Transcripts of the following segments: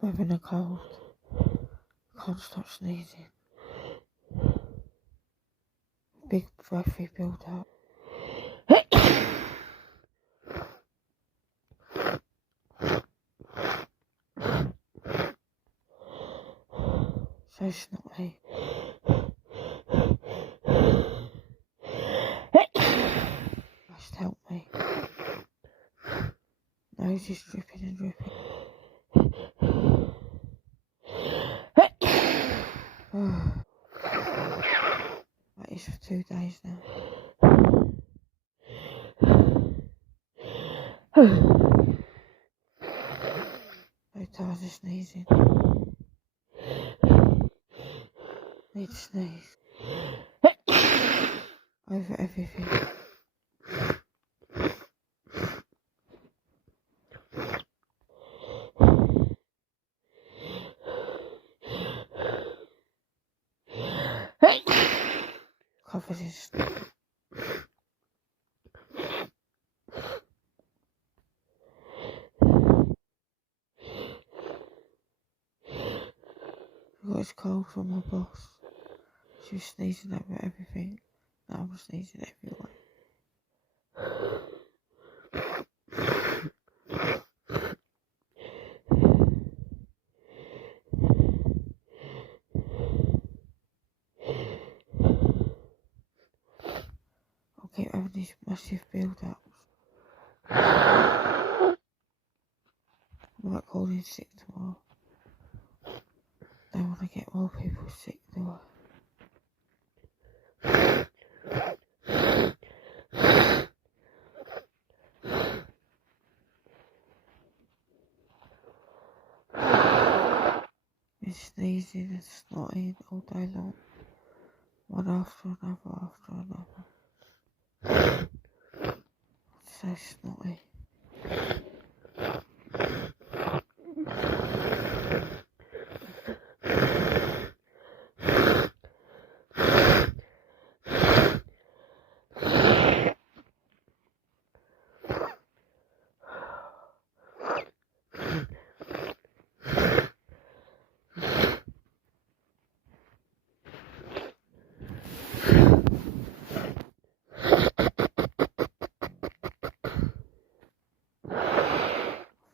I'm having a cold. Can't stop sneezing. Big breathy build up. So snotty. Must help me. Nose is dripping and dripping. That is for 2 days now. So tired of sneezing. Need to sneeze. Over everything. Covered in snot. I got this cold from my boss. She was sneezing over everything. Now I'm sneezing everywhere. I'll keep having these massive build-ups. I might call in sick tomorrow. Don't want to get more people sick, do I? Been sneezing and snotting all day long. One after another. So snotty.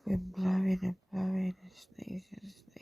Been blowing and sneezing and sneezing.